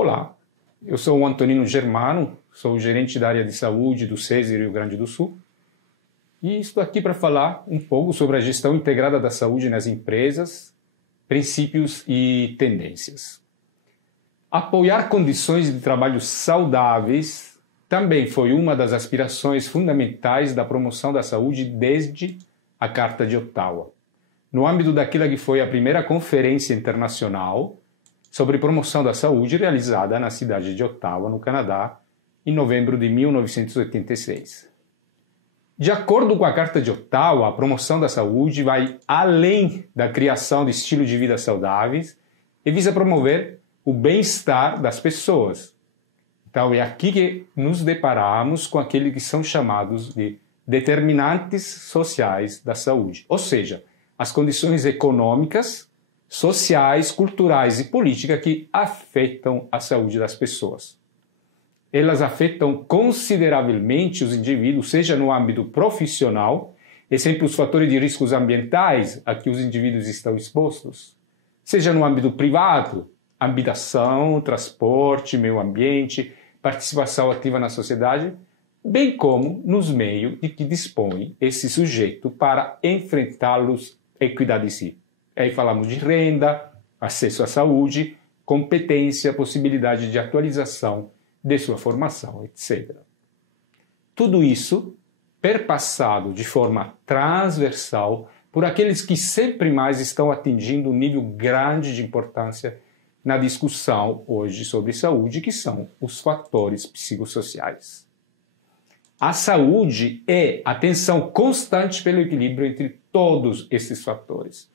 Olá, eu sou o Antonino Germano, sou o gerente da área de saúde do SESI Rio Grande do Sul e estou aqui para falar um pouco sobre a gestão integrada da saúde nas empresas, princípios e tendências. Apoiar condições de trabalho saudáveis também foi uma das aspirações fundamentais da promoção da saúde desde a Carta de Ottawa, no âmbito daquela que foi a primeira conferência internacional sobre promoção da saúde realizada na cidade de Ottawa, no Canadá, em novembro de 1986. De acordo com a Carta de Ottawa, a promoção da saúde vai além da criação de estilos de vida saudáveis e visa promover o bem-estar das pessoas. Então é aqui que nos deparamos com aqueles que são chamados de determinantes sociais da saúde, ou seja, as condições econômicas, sociais, culturais e políticas que afetam a saúde das pessoas. Elas afetam consideravelmente os indivíduos, seja no âmbito profissional, exemplo os fatores de riscos ambientais a que os indivíduos estão expostos, seja no âmbito privado, habitação, transporte, meio ambiente, participação ativa na sociedade, bem como nos meios de que dispõe esse sujeito para enfrentá-los e cuidar de si. Aí falamos de renda, acesso à saúde, competência, possibilidade de atualização de sua formação, etc. Tudo isso perpassado de forma transversal por aqueles que sempre mais estão atingindo um nível grande de importância na discussão hoje sobre saúde, que são os fatores psicossociais. A saúde é a tensão constante pelo equilíbrio entre todos esses fatores.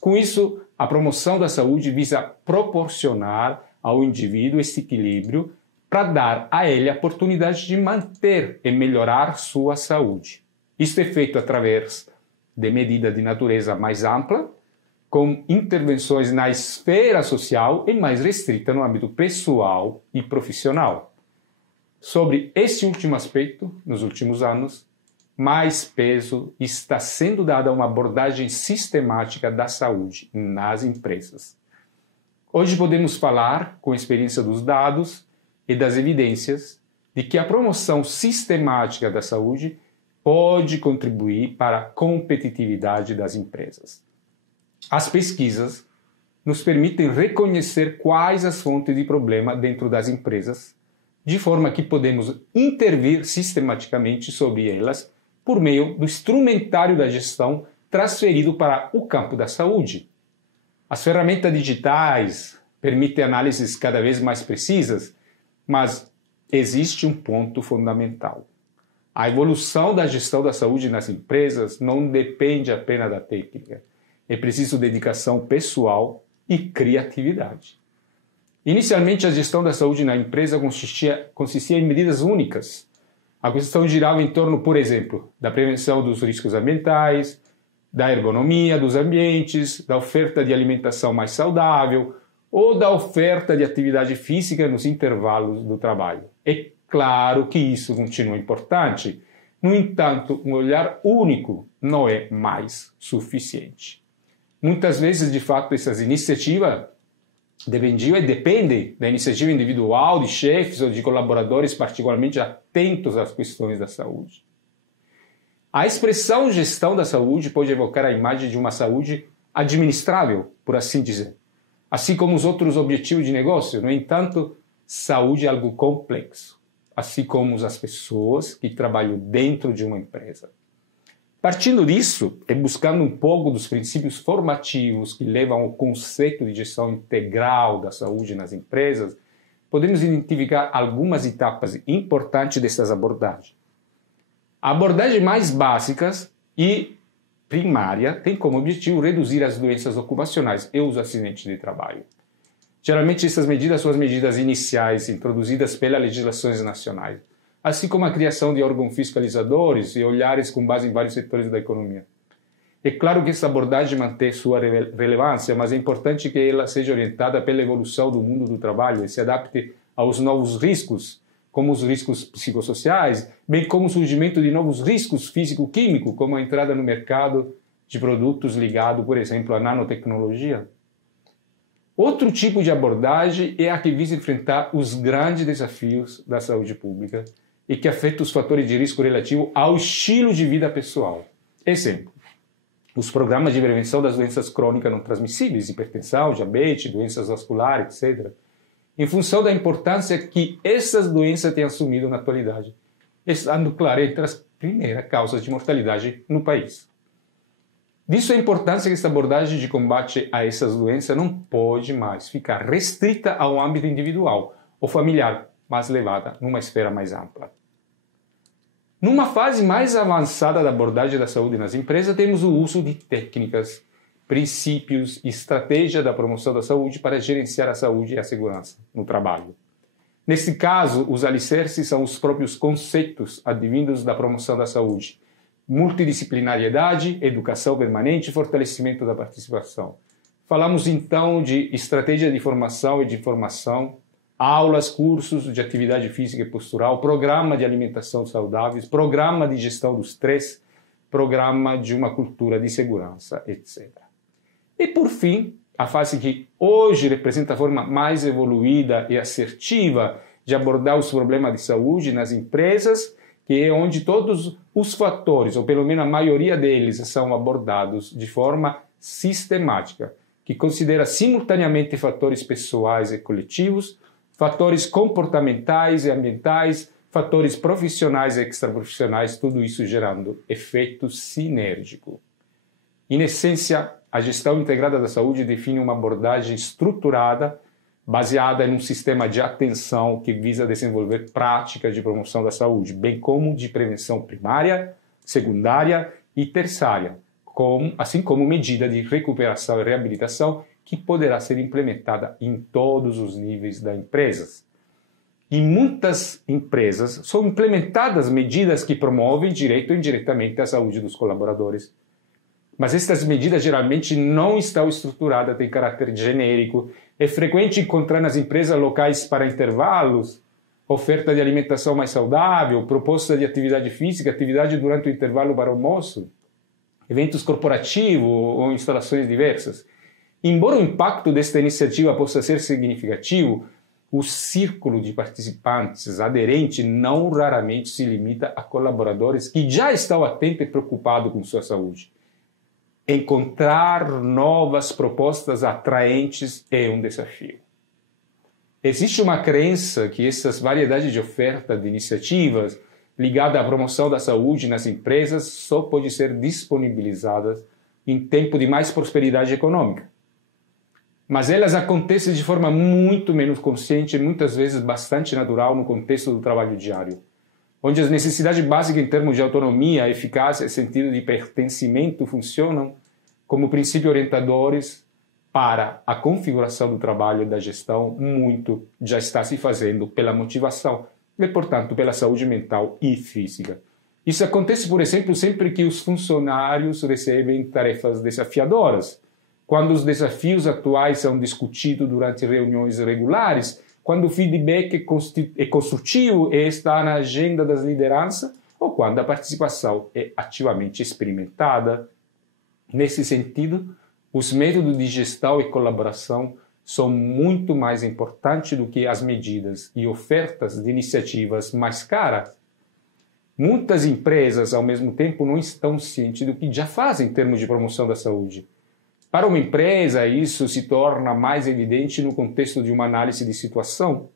Com isso, a promoção da saúde visa proporcionar ao indivíduo esse equilíbrio para dar a ele a oportunidade de manter e melhorar sua saúde. Isso é feito através de medidas de natureza mais ampla, com intervenções na esfera social e mais restrita no âmbito pessoal e profissional. Sobre esse último aspecto, nos últimos anos, mais peso está sendo dado a uma abordagem sistemática da saúde nas empresas. Hoje podemos falar, com a experiência dos dados e das evidências, de que a promoção sistemática da saúde pode contribuir para a competitividade das empresas. As pesquisas nos permitem reconhecer quais as fontes de problema dentro das empresas, de forma que podemos intervir sistematicamente sobre elas por meio do instrumentário da gestão transferido para o campo da saúde. As ferramentas digitais permitem análises cada vez mais precisas, mas existe um ponto fundamental. A evolução da gestão da saúde nas empresas não depende apenas da técnica. É preciso dedicação pessoal e criatividade. Inicialmente, a gestão da saúde na empresa consistia em medidas únicas. A questão girava em torno, por exemplo, da prevenção dos riscos ambientais, da ergonomia dos ambientes, da oferta de alimentação mais saudável ou da oferta de atividade física nos intervalos do trabalho. É claro que isso continua importante. No entanto, um olhar único não é mais suficiente. Muitas vezes, de fato, essas iniciativas dependem da iniciativa individual de chefes ou de colaboradores particularmente atentos às questões da saúde. A expressão gestão da saúde pode evocar a imagem de uma saúde administrável, por assim dizer, assim como os outros objetivos de negócio. No entanto, saúde é algo complexo, assim como as pessoas que trabalham dentro de uma empresa. Partindo disso, e buscando um pouco dos princípios formativos que levam ao conceito de gestão integral da saúde nas empresas, podemos identificar algumas etapas importantes dessas abordagens. A abordagem mais básica e primária tem como objetivo reduzir as doenças ocupacionais e os acidentes de trabalho. Geralmente, essas medidas são as medidas iniciais introduzidas pelas legislações nacionais, assim como a criação de órgãos fiscalizadores e olhares com base em vários setores da economia. É claro que essa abordagem mantém sua relevância, mas é importante que ela seja orientada pela evolução do mundo do trabalho e se adapte aos novos riscos, como os riscos psicossociais, bem como o surgimento de novos riscos físico-químicos, como a entrada no mercado de produtos ligados, por exemplo, à nanotecnologia. Outro tipo de abordagem é a que visa enfrentar os grandes desafios da saúde pública e que afeta os fatores de risco relativo ao estilo de vida pessoal. Exemplo, os programas de prevenção das doenças crônicas não transmissíveis, hipertensão, diabetes, doenças vasculares, etc., em função da importância que essas doenças têm assumido na atualidade, estando claro entre as primeiras causas de mortalidade no país. Disso a importância que esta abordagem de combate a essas doenças não pode mais ficar restrita ao âmbito individual ou familiar, mas levada numa esfera mais ampla. Numa fase mais avançada da abordagem da saúde nas empresas, temos o uso de técnicas, princípios e estratégia da promoção da saúde para gerenciar a saúde e a segurança no trabalho. Nesse caso, os alicerces são os próprios conceitos advindos da promoção da saúde: multidisciplinariedade, educação permanente e fortalecimento da participação. Falamos então de estratégia de formação e de informação, aulas, cursos de atividade física e postural, programa de alimentação saudável, programa de gestão do estresse, programa de uma cultura de segurança, etc. E por fim, a fase que hoje representa a forma mais evoluída e assertiva de abordar os problemas de saúde nas empresas, que é onde todos os fatores, ou pelo menos a maioria deles, são abordados de forma sistemática, que considera simultaneamente fatores pessoais e coletivos, fatores comportamentais e ambientais, fatores profissionais e extraprofissionais, tudo isso gerando efeito sinérgico. Em essência, a gestão integrada da saúde define uma abordagem estruturada, baseada em um sistema de atenção que visa desenvolver práticas de promoção da saúde, bem como de prevenção primária, secundária e terciária, assim como medida de recuperação e reabilitação que poderá ser implementada em todos os níveis das empresas. Em muitas empresas são implementadas medidas que promovem direto ou indiretamente a saúde dos colaboradores. Mas estas medidas geralmente não estão estruturadas, têm caráter genérico. É frequente encontrar nas empresas locais para intervalos, oferta de alimentação mais saudável, proposta de atividade física, atividade durante o intervalo para almoço, eventos corporativos ou instalações diversas. Embora o impacto desta iniciativa possa ser significativo, o círculo de participantes aderente não raramente se limita a colaboradores que já estão atentos e preocupados com sua saúde. Encontrar novas propostas atraentes é um desafio. Existe uma crença que essas variedades de oferta de iniciativas ligadas à promoção da saúde nas empresas só pode ser disponibilizadas em tempo de mais prosperidade econômica. Mas elas acontecem de forma muito menos consciente e muitas vezes bastante natural no contexto do trabalho diário, onde as necessidades básicas em termos de autonomia, eficácia e sentido de pertencimento funcionam como princípios orientadores para a configuração do trabalho e da gestão. Muito já está se fazendo pela motivação e, portanto, pela saúde mental e física. Isso acontece, por exemplo, sempre que os funcionários recebem tarefas desafiadoras, quando os desafios atuais são discutidos durante reuniões regulares, quando o feedback é construtivo e está na agenda das lideranças, ou quando a participação é ativamente experimentada. Nesse sentido, os métodos de gestão e colaboração são muito mais importantes do que as medidas e ofertas de iniciativas mais caras. Muitas empresas, ao mesmo tempo, não estão cientes do que já fazem em termos de promoção da saúde. Para uma empresa, isso se torna mais evidente no contexto de uma análise de situação,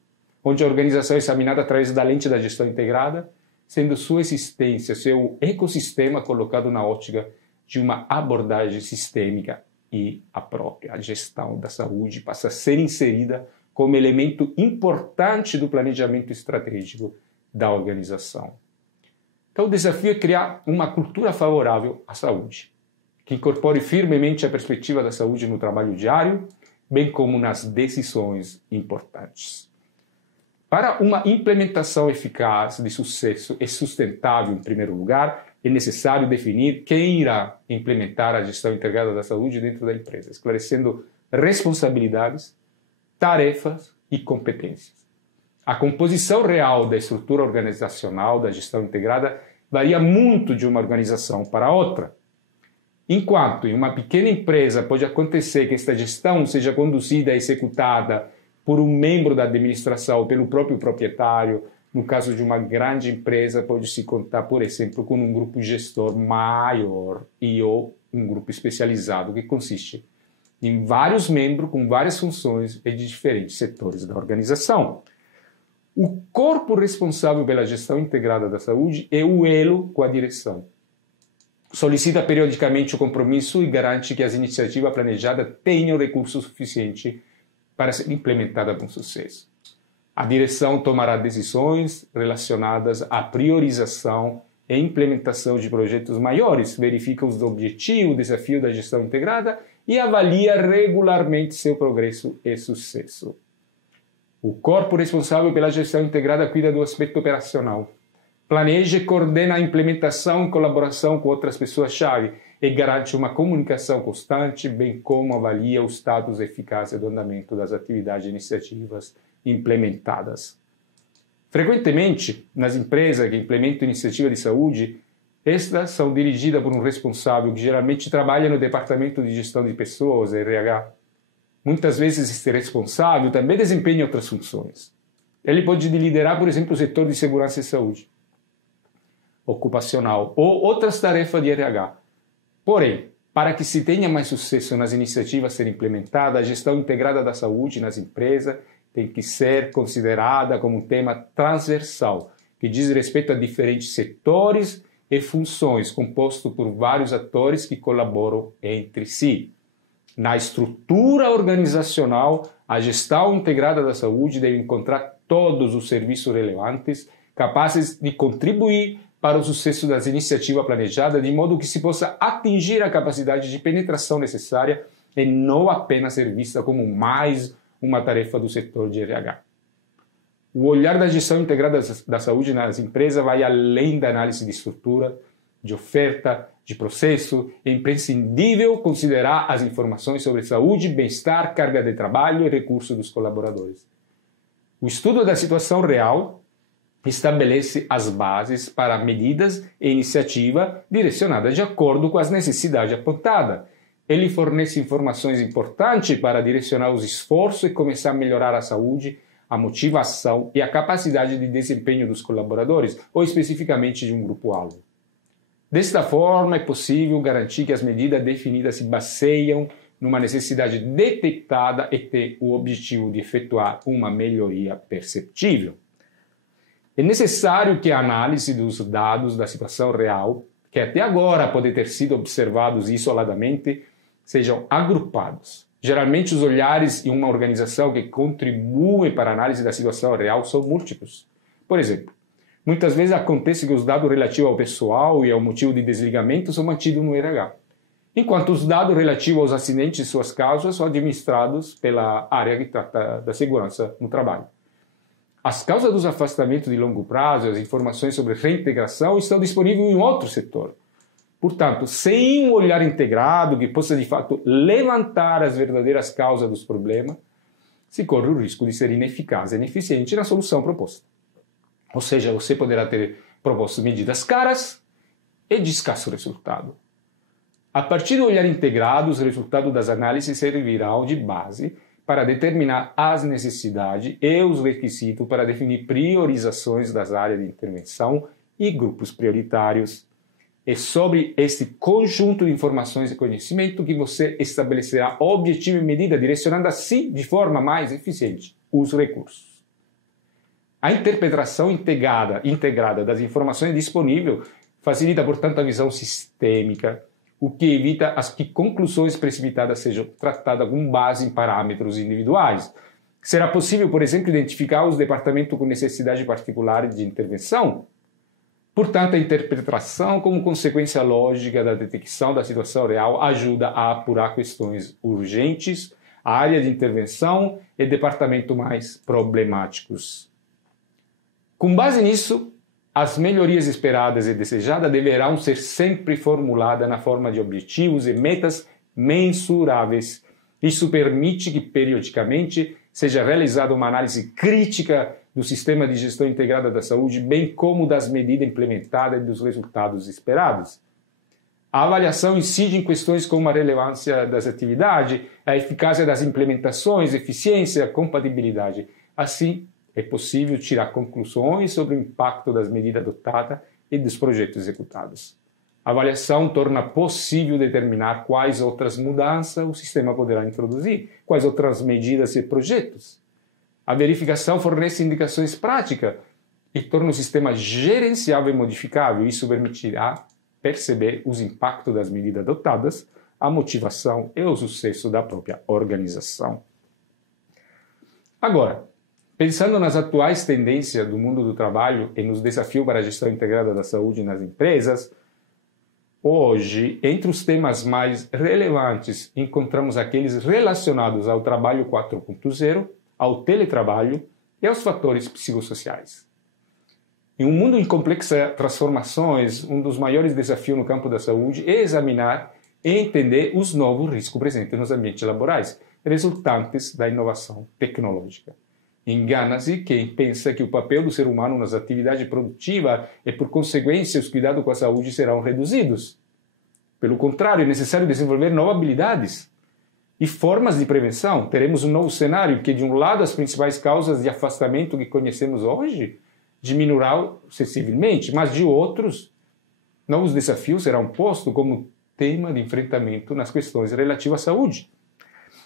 onde a organização é examinada através da lente da gestão integrada, sendo sua existência, seu ecossistema colocado na ótica de uma abordagem sistêmica, e a própria gestão da saúde passa a ser inserida como elemento importante do planejamento estratégico da organização. Então, o desafio é criar uma cultura favorável à saúde, que incorpore firmemente a perspectiva da saúde no trabalho diário, bem como nas decisões importantes. Para uma implementação eficaz, de sucesso e sustentável, em primeiro lugar, é necessário definir quem irá implementar a gestão integrada da saúde dentro da empresa, esclarecendo responsabilidades, tarefas e competências. A composição real da estrutura organizacional da gestão integrada varia muito de uma organização para outra. Enquanto em uma pequena empresa pode acontecer que esta gestão seja conduzida e executada por um membro da administração ou pelo próprio proprietário, no caso de uma grande empresa pode-se contar, por exemplo, com um grupo gestor maior ou um grupo especializado que consiste em vários membros com várias funções e de diferentes setores da organização. O corpo responsável pela gestão integrada da saúde é o elo com a direção. Solicita periodicamente o compromisso e garante que as iniciativas planejadas tenham recursos suficientes para ser implementadas com sucesso. A direção tomará decisões relacionadas à priorização e implementação de projetos maiores, verifica os objetivos, o desafio da gestão integrada e avalia regularmente seu progresso e sucesso. O corpo responsável pela gestão integrada cuida do aspecto operacional. Planeja e coordena a implementação em colaboração com outras pessoas-chave e garante uma comunicação constante, bem como avalia o status e eficácia do andamento das atividades e iniciativas implementadas. Frequentemente, nas empresas que implementam iniciativas de saúde, estas são dirigidas por um responsável que geralmente trabalha no departamento de gestão de pessoas, RH. Muitas vezes este responsável também desempenha outras funções. Ele pode liderar, por exemplo, o setor de segurança e saúde ocupacional ou outras tarefas de RH. Porém, para que se tenha mais sucesso nas iniciativas a serem implementadas, a gestão integrada da saúde nas empresas tem que ser considerada como um tema transversal, que diz respeito a diferentes setores e funções, composto por vários atores que colaboram entre si. Na estrutura organizacional, a gestão integrada da saúde deve encontrar todos os serviços relevantes capazes de contribuir para o sucesso das iniciativas planejadas, de modo que se possa atingir a capacidade de penetração necessária e não apenas ser vista como mais uma tarefa do setor de RH. O olhar da gestão integrada da saúde nas empresas vai além da análise de estrutura, de oferta, de processo. É imprescindível considerar as informações sobre saúde, bem-estar, carga de trabalho e recursos dos colaboradores. O estudo da situação real estabelece as bases para medidas e iniciativas direcionadas de acordo com as necessidades apontadas. Ele fornece informações importantes para direcionar os esforços e começar a melhorar a saúde, a motivação e a capacidade de desempenho dos colaboradores, ou especificamente de um grupo-alvo. Desta forma, é possível garantir que as medidas definidas se baseiam numa necessidade detectada e ter o objetivo de efetuar uma melhoria perceptível. É necessário que a análise dos dados da situação real, que até agora podem ter sido observados isoladamente, sejam agrupados. Geralmente, os olhares em uma organização que contribuem para a análise da situação real são múltiplos. Por exemplo, muitas vezes acontece que os dados relativos ao pessoal e ao motivo de desligamento são mantidos no RH, enquanto os dados relativos aos acidentes e suas causas são administrados pela área que trata da segurança no trabalho. As causas dos afastamentos de longo prazo e as informações sobre reintegração estão disponíveis em outro setor. Portanto, sem um olhar integrado que possa de fato levantar as verdadeiras causas dos problemas, se corre o risco de ser ineficaz e ineficiente na solução proposta. Ou seja, você poderá ter proposto medidas caras e de escasso resultado. A partir do olhar integrado, os resultados das análises servirão de base para determinar as necessidades e os requisitos para definir priorizações das áreas de intervenção e grupos prioritários. É sobre este conjunto de informações e conhecimento que você estabelecerá objetivo e medida, direcionando assim, de forma mais eficiente, os recursos. A interpretação integrada das informações disponíveis facilita, portanto, a visão sistêmica, o que evita que conclusões precipitadas sejam tratadas com base em parâmetros individuais. Será possível, por exemplo, identificar os departamentos com necessidade particular de intervenção? Portanto, a interpretação como consequência lógica da detecção da situação real ajuda a apurar questões urgentes, área de intervenção e departamentos mais problemáticos. Com base nisso, as melhorias esperadas e desejadas deverão ser sempre formuladas na forma de objetivos e metas mensuráveis. Isso permite que, periodicamente, seja realizada uma análise crítica do sistema de gestão integrada da saúde, bem como das medidas implementadas e dos resultados esperados. A avaliação incide em questões como a relevância das atividades, a eficácia das implementações, eficiência, compatibilidade. Assim, é possível tirar conclusões sobre o impacto das medidas adotadas e dos projetos executados. A avaliação torna possível determinar quais outras mudanças o sistema poderá introduzir, quais outras medidas e projetos. A verificação fornece indicações práticas e torna o sistema gerenciável e modificável. Isso permitirá perceber os impactos das medidas adotadas, a motivação e o sucesso da própria organização. Agora, pensando nas atuais tendências do mundo do trabalho e nos desafios para a gestão integrada da saúde nas empresas, hoje, entre os temas mais relevantes, encontramos aqueles relacionados ao trabalho 4.0, ao teletrabalho e aos fatores psicossociais. Em um mundo em complexas transformações, um dos maiores desafios no campo da saúde é examinar e entender os novos riscos presentes nos ambientes laborais, resultantes da inovação tecnológica. Engana-se quem pensa que o papel do ser humano nas atividades produtivas e, por consequência, os cuidados com a saúde serão reduzidos. Pelo contrário, é necessário desenvolver novas habilidades e formas de prevenção. Teremos um novo cenário que, de um lado, as principais causas de afastamento que conhecemos hoje diminuirá sensivelmente, mas de outros, novos desafios serão postos como tema de enfrentamento nas questões relativas à saúde.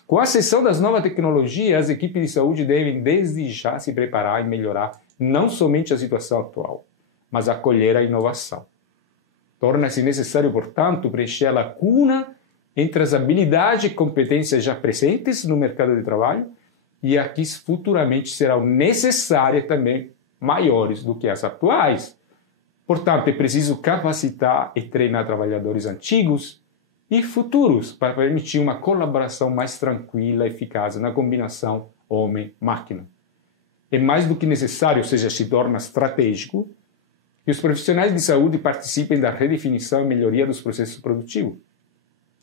Com a acessão das novas tecnologias, as equipes de saúde devem desde já se preparar e melhorar não somente a situação atual, mas acolher a inovação. Torna-se necessário, portanto, preencher a lacuna entre as habilidades e competências já presentes no mercado de trabalho e as que futuramente serão necessárias também maiores do que as atuais. Portanto, é preciso capacitar e treinar trabalhadores antigos e futuros para permitir uma colaboração mais tranquila e eficaz na combinação homem-máquina. É mais do que necessário, ou seja, se torna estratégico, que os profissionais de saúde participem da redefinição e melhoria dos processos produtivos.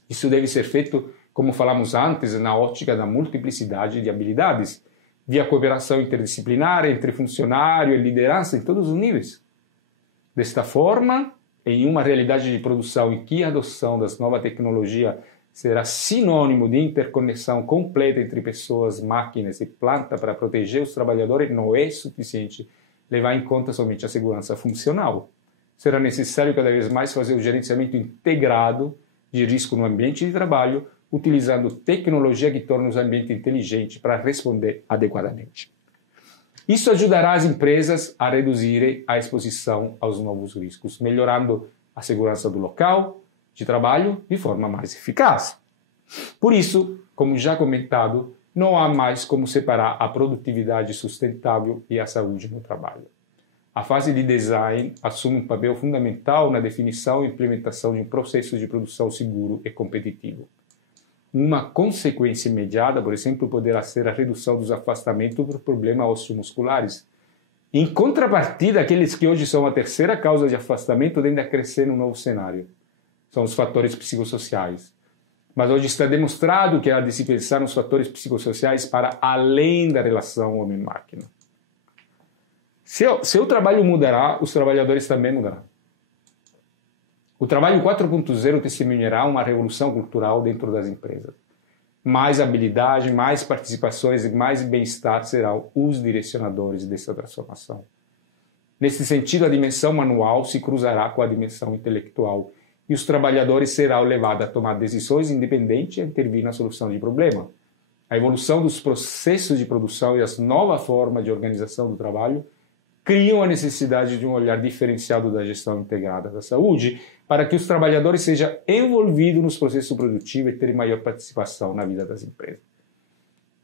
Isso deve ser feito, como falamos antes, na ótica da multiplicidade de habilidades, via cooperação interdisciplinar entre funcionário e liderança em todos os níveis. Desta forma, em uma realidade de produção em que a adoção das novas tecnologias será sinônimo de interconexão completa entre pessoas, máquinas e planta para proteger os trabalhadores, não é suficiente levar em conta somente a segurança funcional. Será necessário cada vez mais fazer o gerenciamento integrado de risco no ambiente de trabalho, utilizando tecnologia que torne os ambientes inteligentes para responder adequadamente. Isso ajudará as empresas a reduzirem a exposição aos novos riscos, melhorando a segurança do local de trabalho de forma mais eficaz. Por isso, como já comentado, não há mais como separar a produtividade sustentável e a saúde no trabalho. A fase de design assume um papel fundamental na definição e implementação de um processo de produção seguro e competitivo. Uma consequência imediata, por exemplo, poderá ser a redução dos afastamentos por problemas osteomusculares. Em contrapartida, aqueles que hoje são a terceira causa de afastamento tendem a crescer no novo cenário. São os fatores psicossociais. Mas hoje está demonstrado que há de se pensar nos fatores psicossociais para além da relação homem-máquina. Se o trabalho mudará, os trabalhadores também mudarão. O trabalho 4.0 testemunhará uma revolução cultural dentro das empresas. Mais habilidade, mais participações e mais bem-estar serão os direcionadores dessa transformação. Nesse sentido, a dimensão manual se cruzará com a dimensão intelectual e os trabalhadores serão levados a tomar decisões independentes e a intervir na solução de problemas. A evolução dos processos de produção e as novas formas de organização do trabalho criam a necessidade de um olhar diferenciado da gestão integrada da saúde para que os trabalhadores sejam envolvidos nos processos produtivos e tenham maior participação na vida das empresas.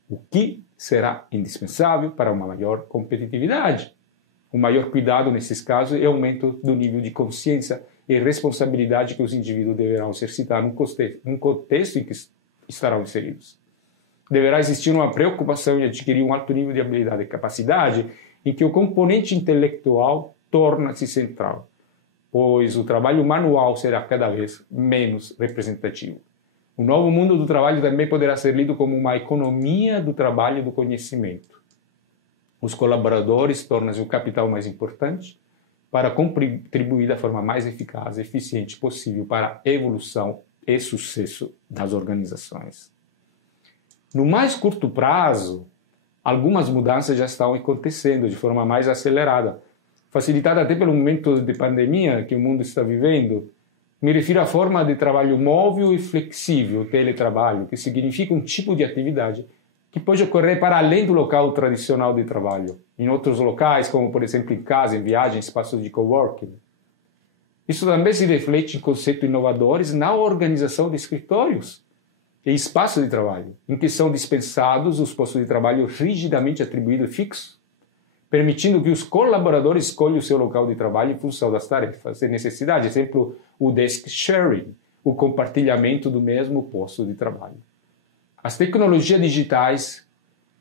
O que será indispensável para uma maior competitividade? O maior cuidado nesses casos é o aumento do nível de consciência e responsabilidade que os indivíduos deverão exercitar num contexto em que estarão inseridos. Deverá existir uma preocupação em adquirir um alto nível de habilidade e capacidade em que o componente intelectual torna-se central, pois o trabalho manual será cada vez menos representativo. O novo mundo do trabalho também poderá ser lido como uma economia do trabalho e do conhecimento. Os colaboradores tornam-se o capital mais importante, para contribuir da forma mais eficaz e eficiente possível para a evolução e sucesso das organizações. No mais curto prazo, algumas mudanças já estão acontecendo de forma mais acelerada, facilitada até pelo momento de pandemia que o mundo está vivendo. Me refiro à forma de trabalho móvel e flexível, teletrabalho, que significa um tipo de atividade que pode ocorrer para além do local tradicional de trabalho, em outros locais, como por exemplo em casa, em viagem, espaços de coworking. Isso também se reflete em conceitos inovadores na organização de escritórios e espaços de trabalho, em que são dispensados os postos de trabalho rigidamente atribuídos e fixos, permitindo que os colaboradores escolham o seu local de trabalho em função das tarefas e necessidades, exemplo, o desk sharing, o compartilhamento do mesmo posto de trabalho. As tecnologias digitais,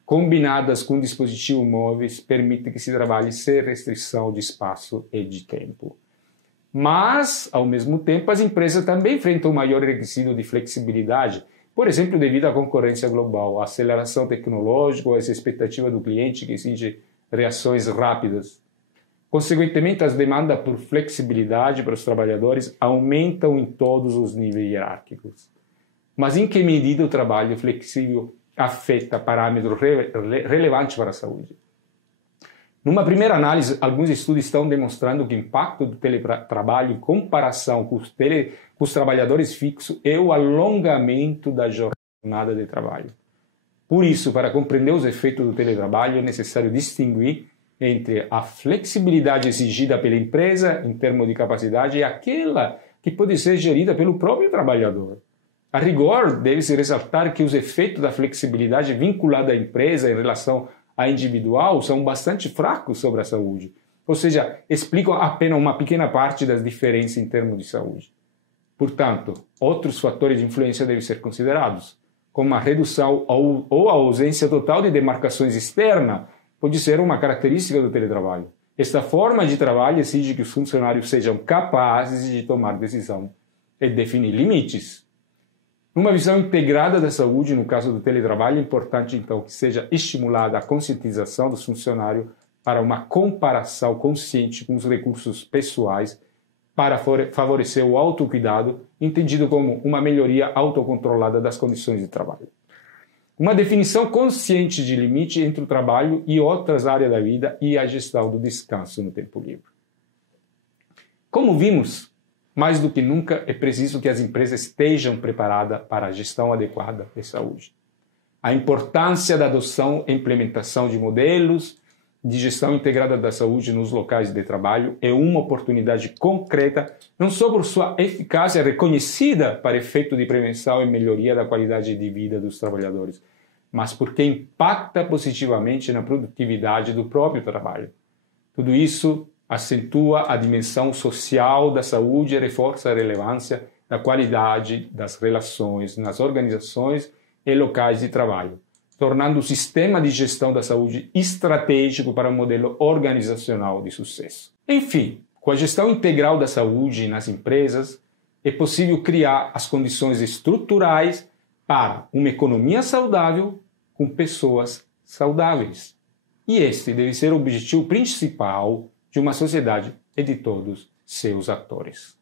combinadas com dispositivos móveis, permitem que se trabalhe sem restrição de espaço e de tempo. Mas, ao mesmo tempo, as empresas também enfrentam um maior requisito de flexibilidade, por exemplo, devido à concorrência global, à aceleração tecnológica ou às expectativas do cliente que exige reações rápidas. Consequentemente, as demandas por flexibilidade para os trabalhadores aumentam em todos os níveis hierárquicos. Mas em que medida o trabalho flexível afeta parâmetros relevantes para a saúde? Numa primeira análise, alguns estudos estão demonstrando que o impacto do teletrabalho em comparação com os trabalhadores fixos é o alongamento da jornada de trabalho. Por isso, para compreender os efeitos do teletrabalho, é necessário distinguir entre a flexibilidade exigida pela empresa em termos de capacidade e aquela que pode ser gerida pelo próprio trabalhador. A rigor, deve-se ressaltar que os efeitos da flexibilidade vinculada à empresa em relação à individual são bastante fracos sobre a saúde, ou seja, explicam apenas uma pequena parte das diferenças em termos de saúde. Portanto, outros fatores de influência devem ser considerados, como a redução ou a ausência total de demarcações externas, pode ser uma característica do teletrabalho. Esta forma de trabalho exige que os funcionários sejam capazes de tomar decisão e definir limites. Numa visão integrada da saúde, no caso do teletrabalho, é importante então que seja estimulada a conscientização dos funcionários para uma comparação consciente com os recursos pessoais para favorecer o autocuidado, entendido como uma melhoria autocontrolada das condições de trabalho. Uma definição consciente de limite entre o trabalho e outras áreas da vida e a gestão do descanso no tempo livre. Como vimos, mais do que nunca é preciso que as empresas estejam preparadas para a gestão adequada de saúde. A importância da adoção e implementação de modelos de gestão integrada da saúde nos locais de trabalho é uma oportunidade concreta, não só por sua eficácia reconhecida para efeito de prevenção e melhoria da qualidade de vida dos trabalhadores, mas porque impacta positivamente na produtividade do próprio trabalho. Tudo isso acentua a dimensão social da saúde e reforça a relevância da qualidade das relações nas organizações e locais de trabalho, tornando o sistema de gestão da saúde estratégico para um modelo organizacional de sucesso. Enfim, com a gestão integral da saúde nas empresas, é possível criar as condições estruturais para uma economia saudável com pessoas saudáveis. E este deve ser o objetivo principal de uma sociedade e de todos seus atores.